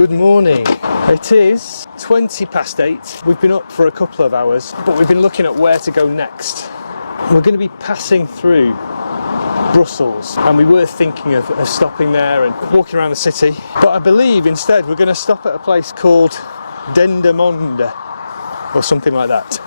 Good morning. It is 20 past 8. We've been up for a couple of hours, but we've been looking at where to go next. We're going to be passing through Brussels, and we were thinking of stopping there and walking around the city, but I believe instead we're going to stop at a place called Dendermonde or something like that.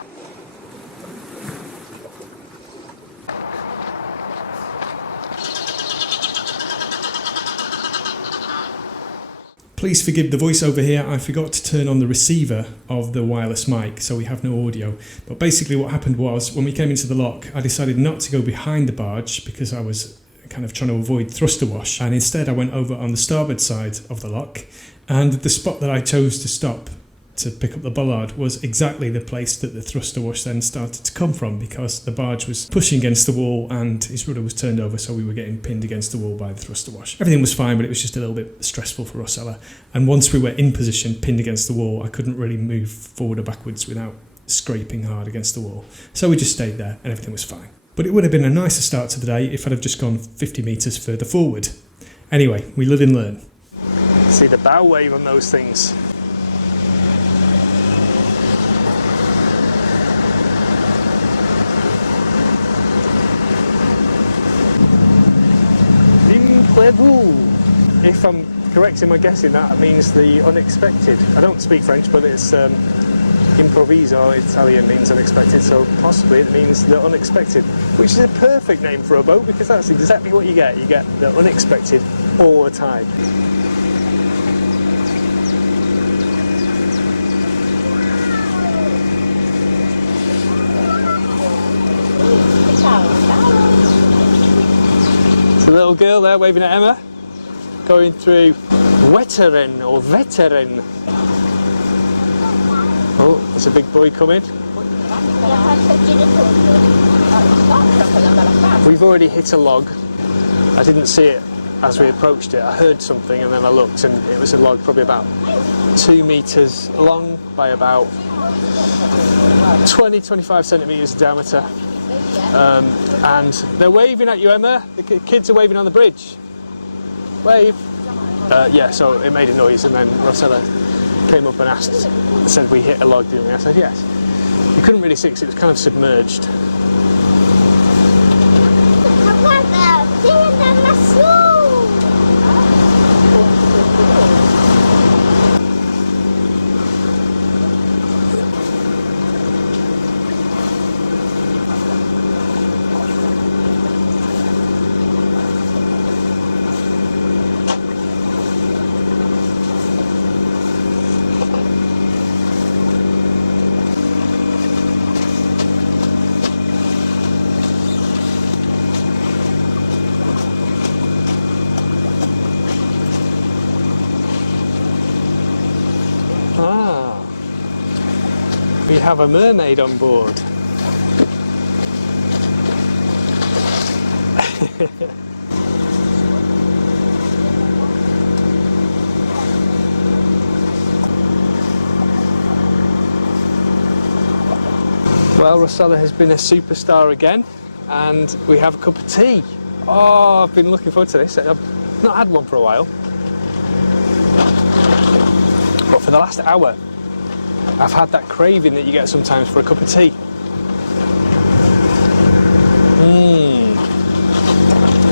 Please forgive the voiceover here. I forgot to turn on the receiver of the wireless mic, so we have no audio. But basically what happened was, when we came into the lock, I decided not to go behind the barge because I was kind of trying to avoid thruster wash, and instead I went over on the starboard side of the lock, and the spot that I chose to stop to pick up the bollard was exactly the place that the thruster wash then started to come from, because the barge was pushing against the wall and his rudder was turned over, so we were getting pinned against the wall by the thruster wash. Everything was fine, but it was just a little bit stressful for Rosella, and once we were in position pinned against the wall, I couldn't really move forward or backwards without scraping hard against the wall, so we just stayed there and everything was fine. But it would have been a nicer start to the day if I'd have just gone 50 metres further forward. Anyway, we live and learn. See the bow wave on those things. If I'm correct in my guessing, that means the unexpected. I don't speak French, but it's improviso, Italian means unexpected, so possibly it means the unexpected, which is a perfect name for a boat because that's exactly what you get. You get the unexpected all the time. There's a little girl there waving at Emma, going through Wetteren or Vetteren. Oh, there's a big boy coming. We've already hit a log. I didn't see it as we approached it. I heard something and then I looked, and it was a log probably about 2 metres long by about 20-25 centimetres diameter. And they're waving at you, Emma. The kids are waving on the bridge. Wave. Yeah, so it made a noise, and then Rosella came up and asked, said we hit a log, didn't we? I said yes. You couldn't really see because it was kind of submerged. Ah, we have a mermaid on board. Well, Rosella has been a superstar again, and we have a cup of tea. Oh, I've been looking forward to this. I've not had one for a while. But for the last hour, I've had that craving that you get sometimes for a cup of tea.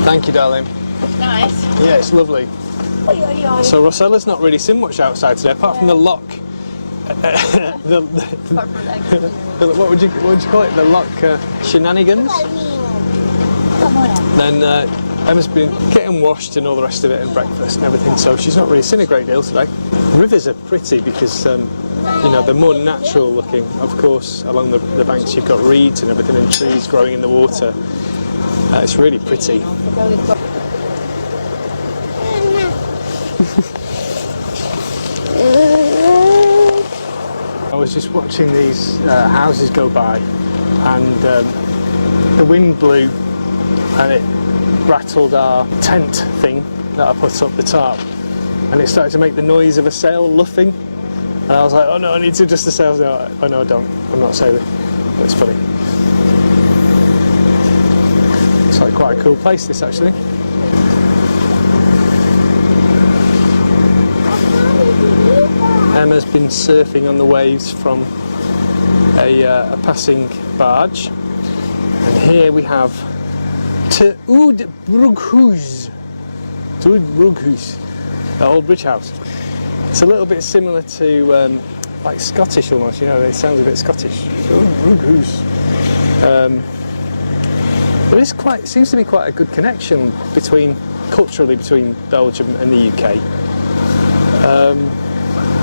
Thank you, darling. It's nice. Yeah, it's lovely. So Rosella's not really seen much outside today, apart from the lock. What would you call it? The lock shenanigans. Then Emma's been getting washed and all the rest of it, and breakfast and everything, so she's not really seen a great deal today. Rivers are pretty because you know, they're more natural looking. Of course, along the banks you've got reeds and everything and trees growing in the water. It's really pretty. I was just watching these houses go by, and the wind blew and it rattled our tent thing that I put up the tarp, and it started to make the noise of a sail luffing, and I was like, oh no, I need to adjust the sails now. Oh no, I don't, I'm not sailing. It's funny. It's like quite a cool place, this, actually. Emma's been surfing on the waves from a passing barge. And here we have Te Oud Brughuis. Te Oud Brughuis, the old bridge house. It's a little bit similar to like Scottish almost, you know, it sounds a bit Scottish. Te Oud Brughuis. There seems to be quite a good connection culturally between Belgium and the UK.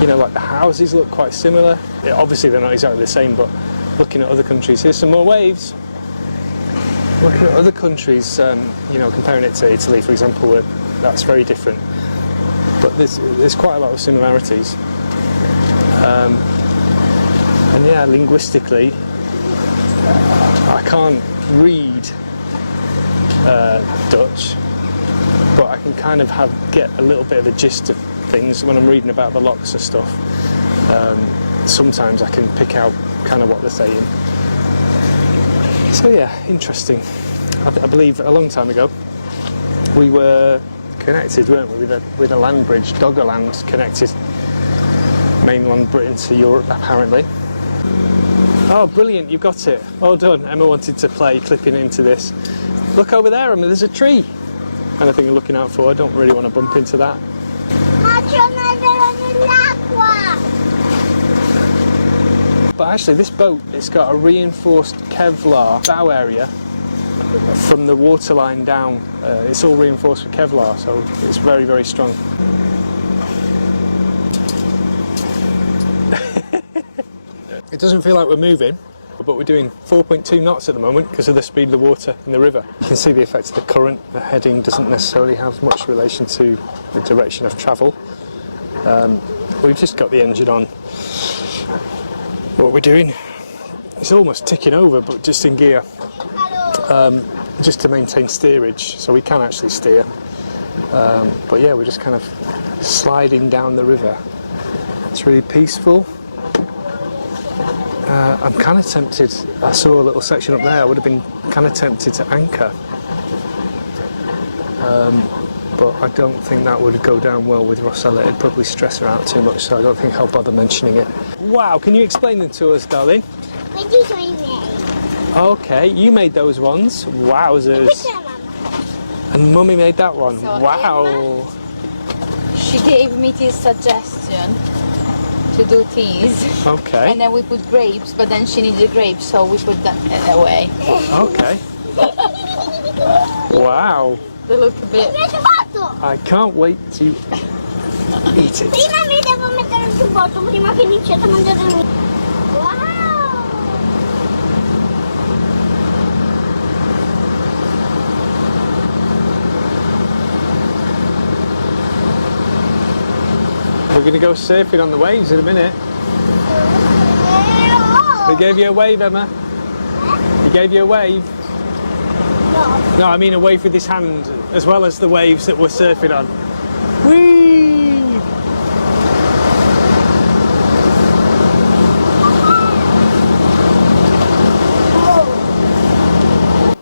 You know, like the houses look quite similar. Yeah, obviously they're not exactly the same, but looking at other countries, here's some more waves. Looking at other countries, you know, comparing it to Italy, for example, that's very different. But there's quite a lot of similarities. And yeah, linguistically, I can't read Dutch, but I can kind of get a little bit of a gist of things when I'm reading about the locks and stuff. Sometimes I can pick out kind of what they're saying. So yeah, interesting. I believe a long time ago we were connected, weren't we, with a land bridge. Doggerland connected mainland Britain to Europe, apparently. Oh, brilliant, you've got it. Well done. Emma wanted to play clipping into this. Look over there, Emma, there's a tree. Anything you're looking out for, I don't really want to bump into that. But actually this boat, it's got a reinforced Kevlar bow area from the waterline down. It's all reinforced with Kevlar, so it's very, very strong. It doesn't feel like we're moving, but we're doing 4.2 knots at the moment because of the speed of the water in the river. You can see the effect of the current. The heading doesn't necessarily have much relation to the direction of travel. We've just got the engine on. What we're doing, it's almost ticking over, but just in gear, just to maintain steerage, so we can actually steer. But yeah, we're just kind of sliding down the river. It's really peaceful. I'm kind of tempted, I saw a little section up there, I would have been kind of tempted to anchor. But I don't think that would go down well with Rossella. It'd probably stress her out too much, so I don't think I'll bother mentioning it. Wow, can you explain them to us, darling? Which one you made? Okay, you made those ones. Wowzers. Which one, Mama? And Mummy made that one. So wow. She gave me this suggestion to do teas. Okay. And then we put grapes, but then she needed grapes, so we put them away. Okay. Wow. They look a bit... I can't wait to eat it. Prima mi devo mettere il giubbotto prima che iniziate a mangiare il mio. Wow! We're going to go surfing on the waves in a minute. They gave you a wave, Emma. He gave you a wave. No, I mean a wave with his hand, as well as the waves that we're surfing on. Whee!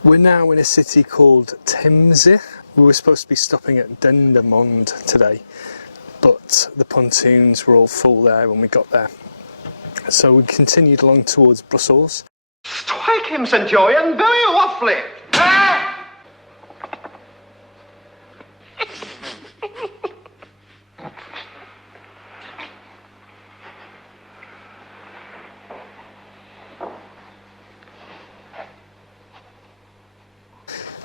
We're now in a city called Temse. We were supposed to be stopping at Dendermonde today, but the pontoons were all full there when we got there. So we continued along towards Brussels. Strike him, Centurion, very roughly.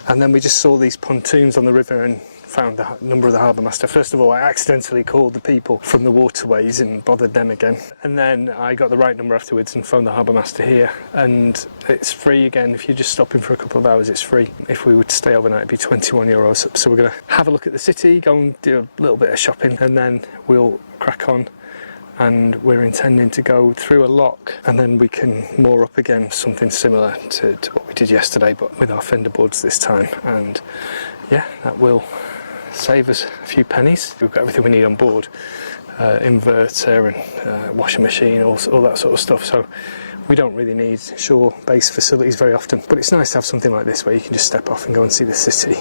And then we just saw these pontoons on the river and found the number of the harbour master. First of all, I accidentally called the people from the Waterways and bothered them again. And then I got the right number afterwards and phoned the harbour master here. And it's free again. If you're just stopping for a couple of hours, it's free. If we were to stay overnight, it'd be €21. So we're going to have a look at the city, go and do a little bit of shopping, and then we'll crack on. And we're intending to go through a lock and then we can moor up again, something similar to what we did yesterday, but with our fender boards this time. And yeah, that will save us a few pennies. We've got everything we need on board, inverter and washing machine, all that sort of stuff. So we don't really need shore-based facilities very often, but it's nice to have something like this where you can just step off and go and see the city.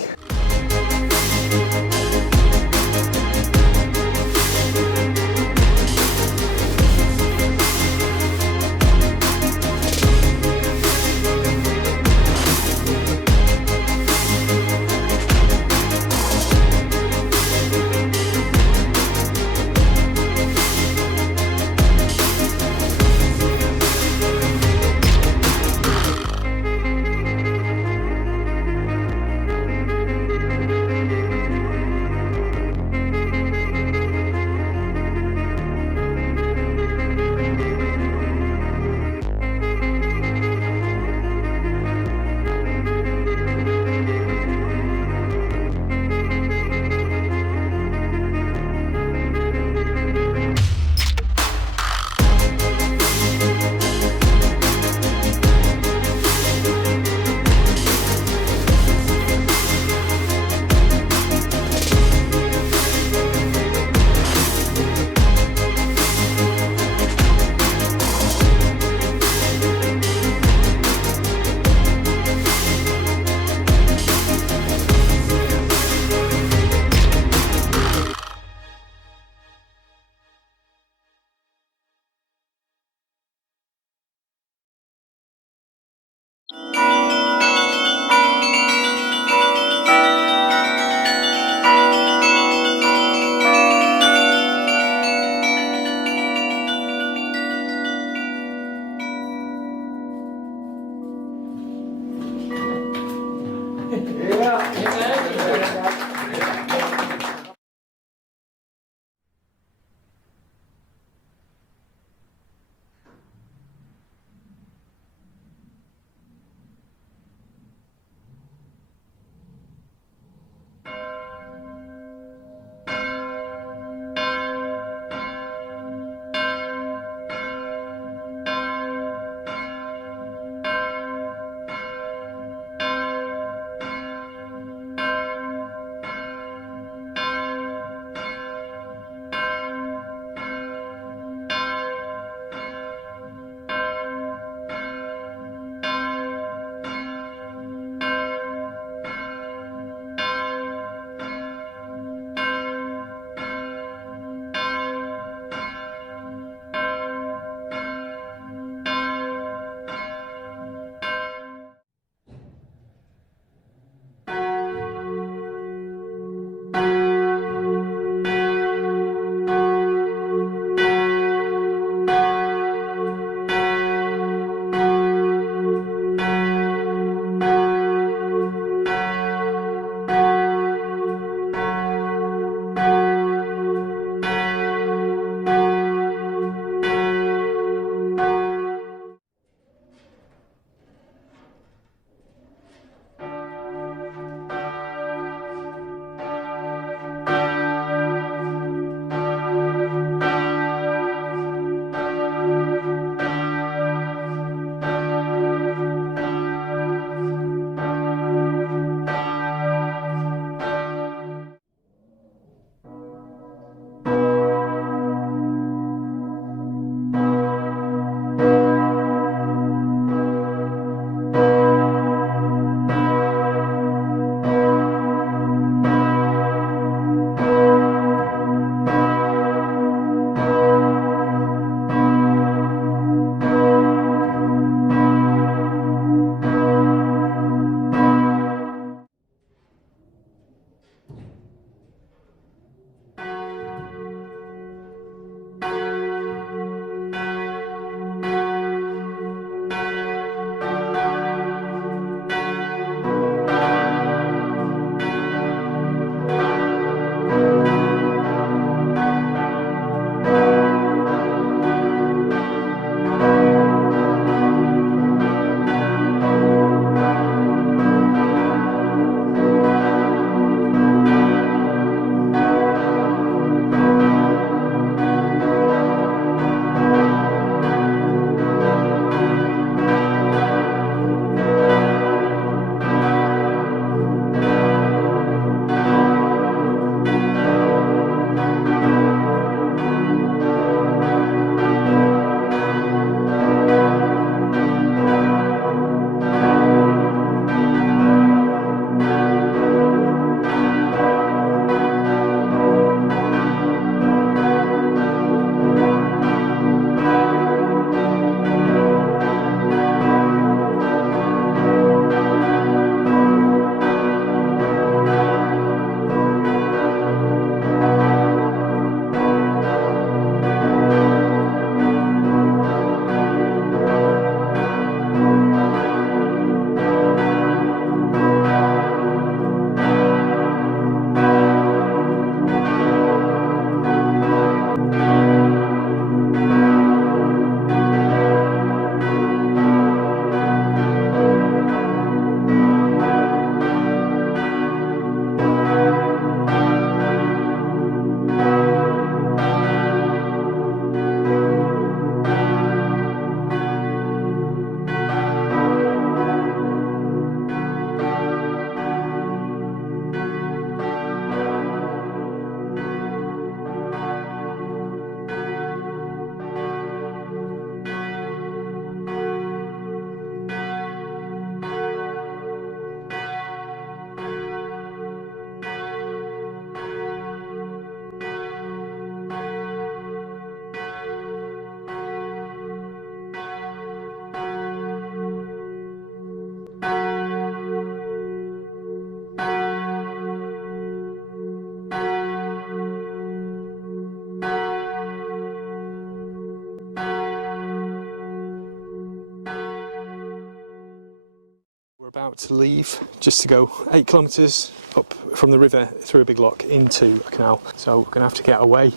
about to leave, just to go 8 kilometres up from the river through a big lock into a canal. So we're going to have to get away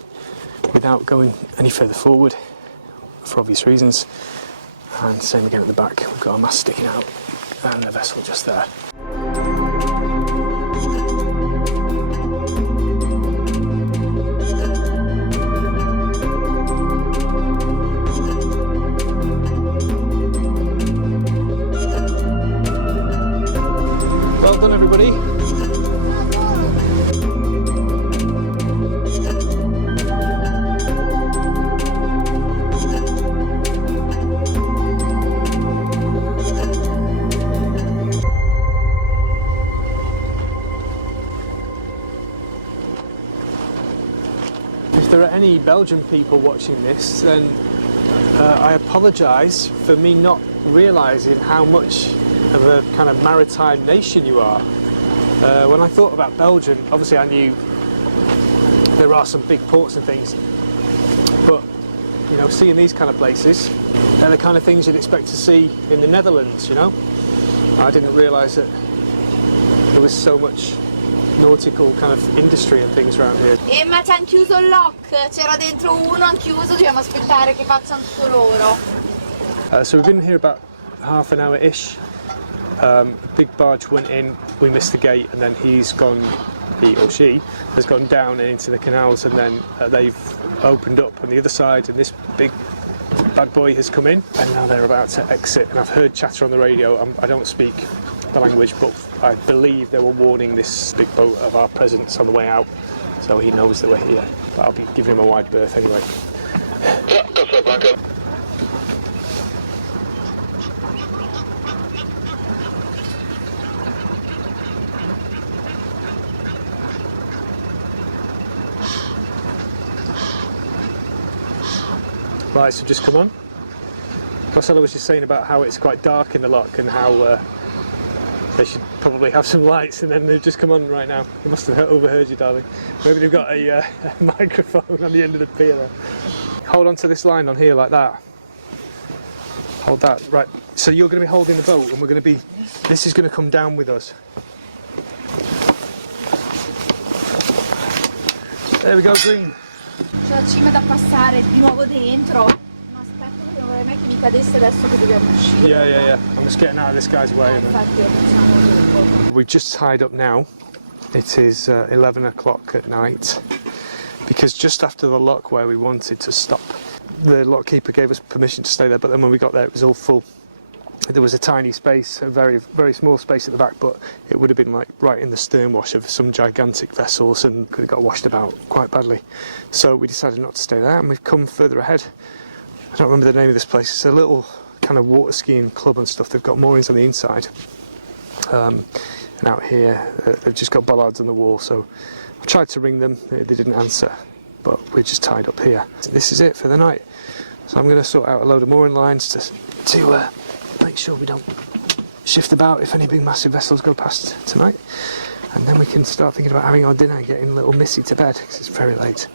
without going any further forward for obvious reasons. And same again at the back, we've got our mast sticking out and the vessel just there. Well done, everybody. If there are any Belgian people watching this, then I apologise for me not realising how much of a kind of maritime nation you are. When I thought about Belgium, obviously I knew there are some big ports and things, but you know, seeing these kind of places, they're the kind of things you'd expect to see in the Netherlands, you know. I didn't realise that there was so much nautical kind of industry and things around here. Ma ci hanno chiuso il lock, c'era dentro uno, hanno chiuso, dobbiamo aspettare che facciano tutto loro. So we've been here about half an hour-ish. A big barge went in, we missed the gate, and then he or she has gone down and into the canals, and then they've opened up on the other side, and this big bad boy has come in, and now they're about to exit. And I've heard chatter on the radio. I don't speak the language, but I believe they were warning this big boat of our presence on the way out, so he knows that we're here. But I'll be giving him a wide berth anyway. Right, so just come on. Marcella was just saying about how it's quite dark in the lock and how they should probably have some lights, and then they've just come on right now. They must have overheard you, darling. Maybe they've got a microphone on the end of the pier there. Hold on to this line on here like that. Hold that, right. So you're going to be holding the boat, and we're going to be, this is going to come down with us. There we go, green. C'è la cima da passare di nuovo dentro. No, aspetta, non vorrei mai che mi cadesse adesso che dobbiamo uscire. Yeah. I'm just getting out of this guy's way. Infatti lo facciamo dopo. We've just tied up now. It is 11 o'clock at night, because just after the lock where we wanted to stop, the lock keeper gave us permission to stay there, but then when we got there it was all full. There was a tiny space, a very, very small space at the back, but it would have been like right in the sternwash of some gigantic vessels and could have got washed about quite badly. So we decided not to stay there, and we've come further ahead. I don't remember the name of this place. It's a little kind of water skiing club and stuff. They've got moorings on the inside. And out here, they've just got bollards on the wall. So I tried to ring them, they didn't answer, but we're just tied up here. This is it for the night. So I'm going to sort out a load of mooring lines to make sure we don't shift about if any big massive vessels go past tonight, and then we can start thinking about having our dinner and getting little Missy to bed, because it's very late.